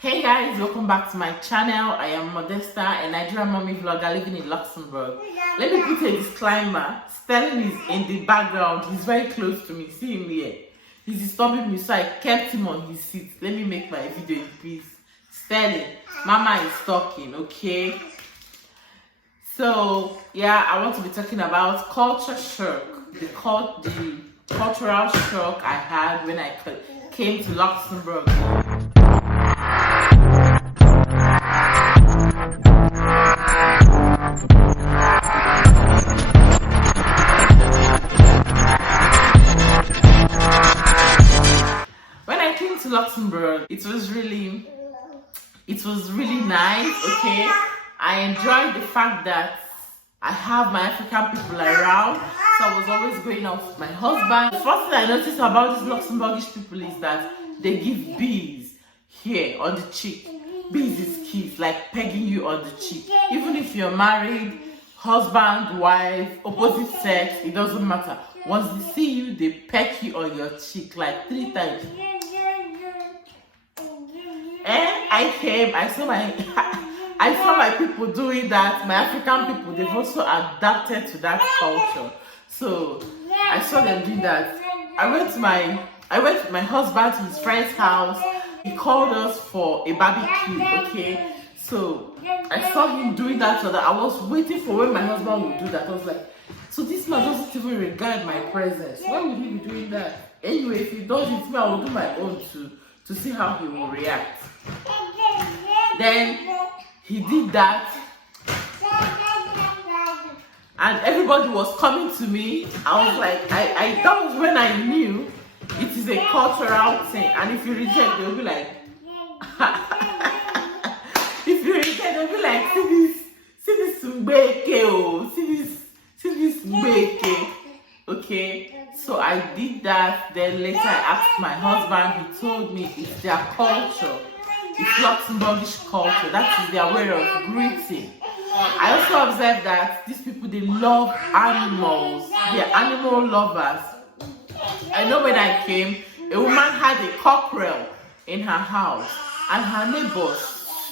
Hey guys, welcome back to my channel. I am Modesta, a Nigerian mommy vlogger living in Luxembourg. Let me put a disclaimer. Sterling is in the background. He's very close to me. See him here. He's disturbing me, so I kept him on his seat. Let me make my video in peace. Sterling, Mama is talking, okay? So, yeah, I want to be talking about culture shock. The cultural shock I had when I came to Luxembourg. Luxembourg, it was really nice. Okay, I enjoyed the fact that I have my African people around, so I was always going out with my husband. The first thing I noticed about these Luxembourgish people is that they give bees here on the cheek. Bees is kiss, like pegging you on the cheek. Even if you're married, husband, wife, opposite sex, it doesn't matter. Once they see you, they peck you on your cheek like 3 times. And I saw my people doing that. My African people, they've also adapted to that culture. So I saw them doing that. I went with my husband to his friend's house. He called us for a barbecue. Okay, so I saw him doing that. So that I was waiting for when my husband would do that. I was like, so this man doesn't even regard my presence. Why would he be doing that? Anyway, if he does it, I will do my own too, to see how he will react. Then he did that, and everybody was coming to me. I was like, that was when I knew it is a cultural thing. And if you reject, they'll be like, if you reject, they'll be like, see this mbeke, oh, see this mbeke. Okay, so I did that. Then later I asked my husband. He told me it's their culture. It's Luxembourgish culture. That is their way of greeting. I also observed that these people, they love animals. They're animal lovers. I know when I came, a woman had a cockerel in her house, and her neighbors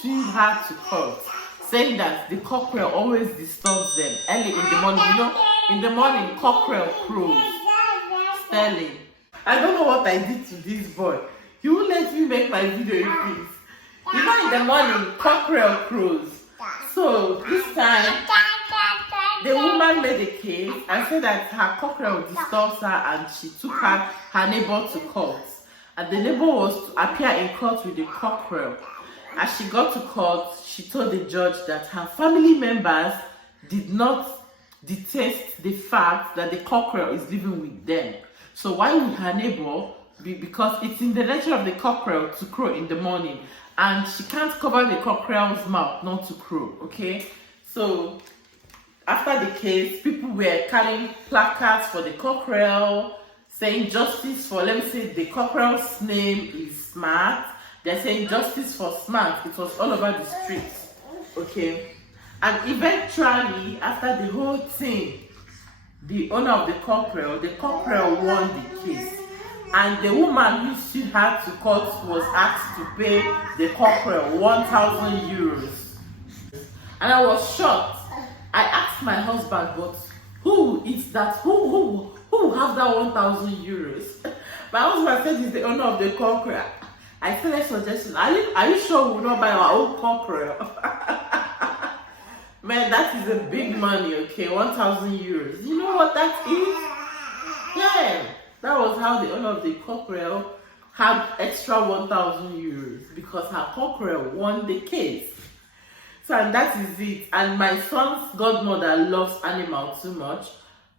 sued her to court, saying that the cockerel always disturbs them early in the morning. You know, in the morning, cockerel crows. Sterling, I don't know what I did to this boy. He won't let me make my video in peace. You know, in the morning, cockerel crows. So this time, the woman made a case and said that her cockerel disturbs her, and she took her neighbor to court. And the neighbor was to appear in court with the cockerel. As she got to court, she told the judge that her family members did not detest the fact that the cockerel is living with them. So why would her neighbor be? Because it's in the nature of the cockerel to crow in the morning, and she can't cover the cockerel's mouth not to crow. Okay, so after the case, people were carrying placards for the cockerel saying justice for, let me say, the cockerel's name is Smart. They're saying justice for Smart. It was all over the streets. Okay, and eventually, after the whole thing, the owner of the cockerel won the case. And the woman who sued her to court was asked to pay the cockerel 1,000 euros. And I was shocked. I asked my husband, but who is that? Who will have that 1,000 euros? My husband said he's the owner of the cockerel. I started suggesting, are you sure we will not buy our own cockerel? Man, that is a big money, okay? 1,000 euros. You know what that is? Yeah. That was how the owner of the cockerel had extra 1,000 euros, because her cockerel won the case. So, and that is it. And my son's godmother loves animals too much.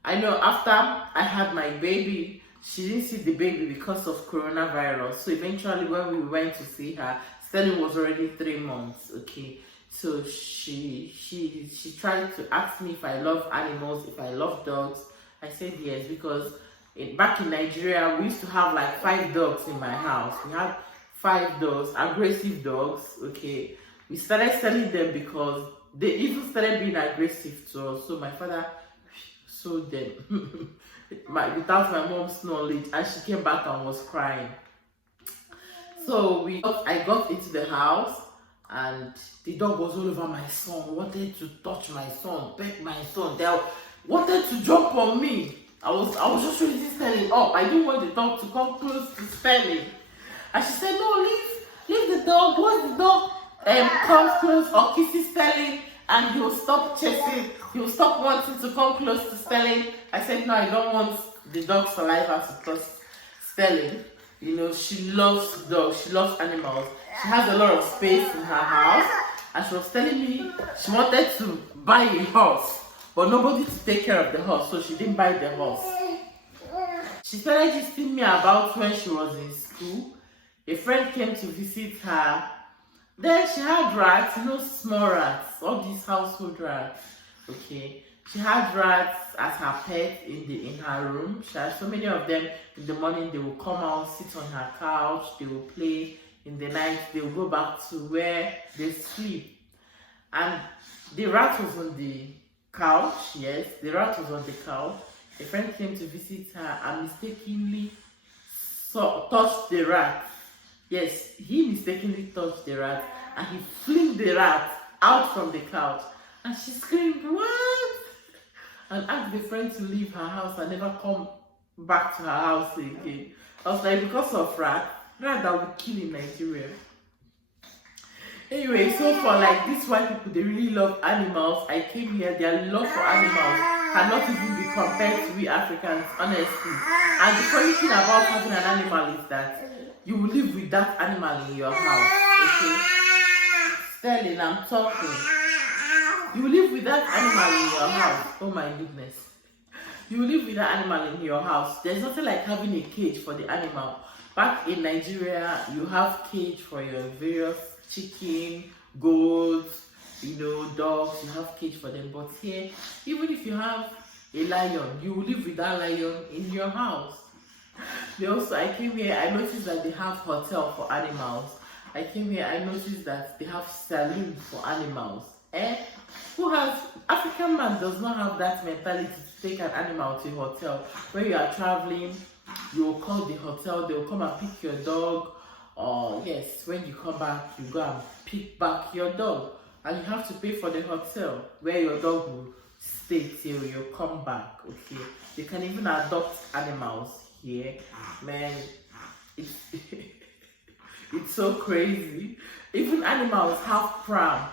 I know after I had my baby, she didn't see the baby because of coronavirus. So eventually when we went to see her, Sterling was already 3 months. Okay, so she tried to ask me if I love animals, if I love dogs. I said yes, because back in Nigeria, we used to have like 5 dogs in my house. We had 5 dogs, aggressive dogs. Okay, we started selling them because they even started being aggressive to us. So my father sold them without my mom's knowledge, and she came back and was crying. So I got into the house, and the dog was all over my son, wanted to touch my son, pet my son. They wanted to jump on me. I was just really Sterling up. I didn't want the dog to come close to Sterling. And she said, no, leave the dog. Once the dog comes close or kisses Sterling, and he will stop chasing, he will stop wanting to come close to Sterling. I said, no, I don't want the dog's saliva to touch Sterling. You know, she loves dogs, she loves animals. She has a lot of space in her house, and she was telling me she wanted to buy a horse, but nobody to take care of the horse, so she didn't buy the horse. She started gisting me about when she was in school. A friend came to visit her. Then she had rats, you know, small rats, all these household rats. Okay, she had rats as her pet in her room. She had so many of them. In the morning, they will come out, sit on her couch, they will play. In the night, they will go back to where they sleep. And the rat was on the couch. Yes, the rat was on the couch. A friend came to visit her and mistakenly touched the rat. Yes, he mistakenly touched the rat, and he flinged the rat out from the couch. And she screamed, "What?" and asked the friend to leave her house and never come back to her house again. I was like, because of rat that would kill in Nigeria. Anyway, so for like these white people, they really love animals. I came here, their love for animals cannot even be compared to we Africans, honestly. And the funny thing about having an animal is that you will live with that animal in your house. Okay? Sterling, I'm talking. You will live with that animal in your house. Oh my goodness. You will live with that animal in your house. There's nothing like having a cage for the animal. Back in Nigeria, you have cage for your various chicken, goats, you know, dogs. You have cage for them. But here, even if you have a lion, you will live with that lion in your house. I came here, I noticed that they have hotel for animals. I came here, I noticed that they have saloon for animals. African man does not have that mentality to take an animal to a hotel. When you are traveling, you will call the hotel, they will come and pick your dog. Or yes, when you come back, you go and pick back your dog. And you have to pay for the hotel where your dog will stay till you come back. Okay, you can even adopt animals here. Man, it's so crazy. Even animals have pram.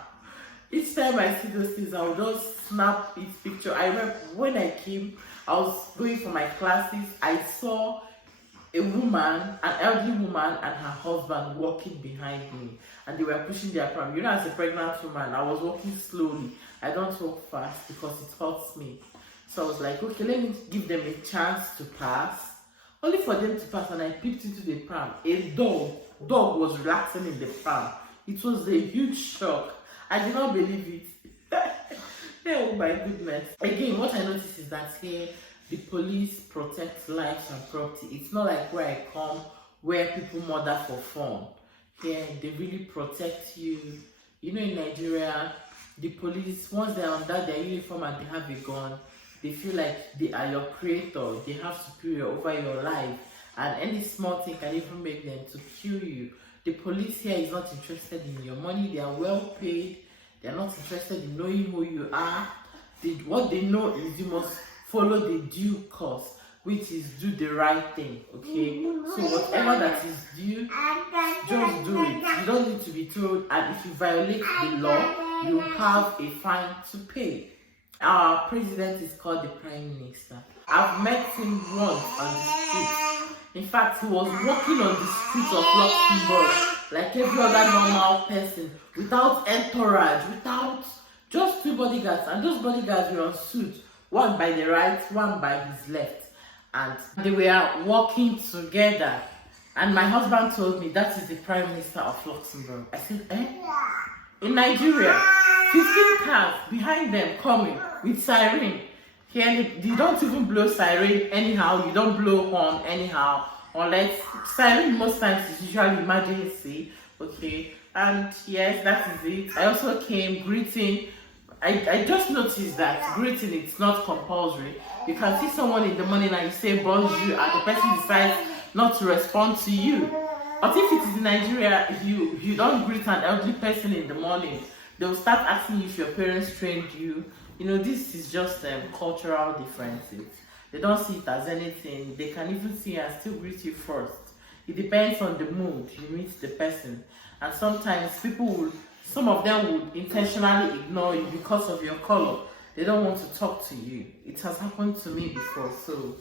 Each time I see those things, I will just snap its picture. I remember when I came, I was going for my classes. I saw a woman, an elderly woman, and her husband walking behind me, and they were pushing their pram. You know, as a pregnant woman, I was walking slowly. I don't walk fast because it hurts me. So I was like, okay, let me give them a chance to pass. Only for them to pass, and I peeped into the pram. A dog was relaxing in the pram. It was a huge shock. I did not believe it. Oh my goodness. Again, what I noticed is that here, the police protect lives and property. It's not like where I come, where people murder for fun. Here, they really protect you. You know, in Nigeria, the police, once they're under their uniform and they have a gun, they feel like they are your creator. They have superior over your life. And any small thing can even make them to kill you. The police here is not interested in your money. They are well paid. They are not interested in knowing who you are. What they know is you must follow the due course, which is do the right thing. Okay? So whatever that is due, just do it. You don't need to be told. And if you violate the law, you have a fine to pay. Our president is called the Prime Minister. I've met him once on the street. In fact, he was walking on the streets of Luxembourg like every other normal person, without entourage, without just 2 bodyguards. And those bodyguards were on suit, one by the right, one by his left. And they were walking together. And my husband told me that is the Prime Minister of Luxembourg. I said, eh? In Nigeria, 15 cars behind them coming with siren. Here, you don't even blow siren anyhow. You don't blow horn anyhow. Unless siren most times is usually emergency. Okay. And yes, that is it. I also came greeting. I just noticed that greeting it's not compulsory. You can see someone in the morning and you say bonjour and the person decides not to respond to you. But if it is in Nigeria, you don't greet an elderly person in the morning, they'll start asking you if your parents trained you. You know, this is just cultural differences. They don't see it as anything. They can even see and still greet you first. It depends on the mood you meet the person. And sometimes some of them would intentionally ignore you because of your color. They don't want to talk to you. It has happened to me before, so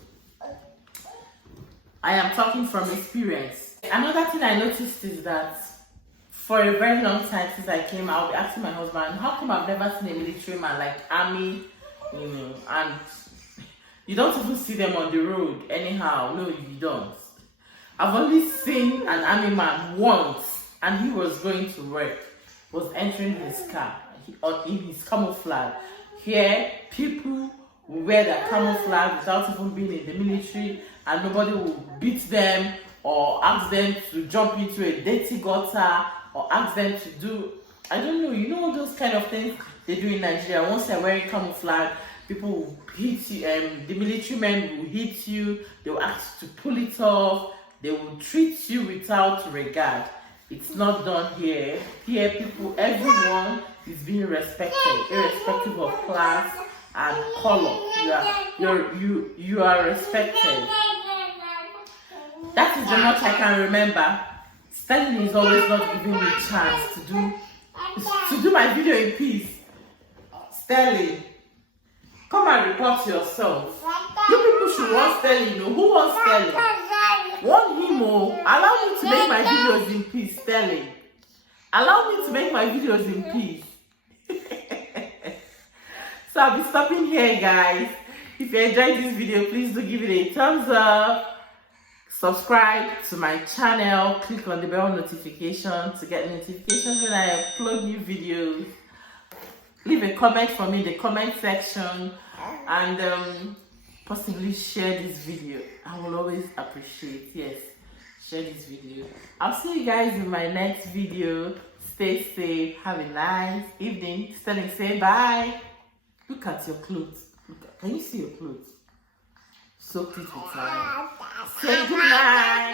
I am talking from experience. Another thing I noticed is that for a very long time since I came, I'll be asking my husband, how come I've never seen a military man like army, and you don't even see them on the road anyhow. No, you don't. I've only seen an army man once, and he was going to work, was entering his car in his camouflage. Here, people will wear their camouflage without even being in the military, and nobody will beat them or ask them to jump into a dirty gutter or ask them to do, I don't know, you know, those kind of things they do in Nigeria. Once they're wearing camouflage, people will hit you, the military men will hit you, they will ask you to pull it off, they will treat you without regard. It's not done here. Here, everyone is being respected, irrespective of class and color. You are respected. That is the much I can remember. Sterling is always not giving me a chance to do my video in peace. Sterling, come and report yourself. You people should want Sterling. Who wants Sterling? Want him? Allow me to make my videos in peace, Sterling. Allow me to make my videos in peace. So I'll be stopping here, guys. If you enjoyed this video, please do give it a thumbs up. Subscribe to my channel. Click on the bell notification to get notifications when I upload new videos. Leave a comment for me in the comment section, and possibly share this video. I will always appreciate. Yes, share this video. I'll see you guys in my next video. Stay safe. Have a nice evening. Sterling, say bye. Look at your clothes. Can you see your clothes? So pretty. Say good night.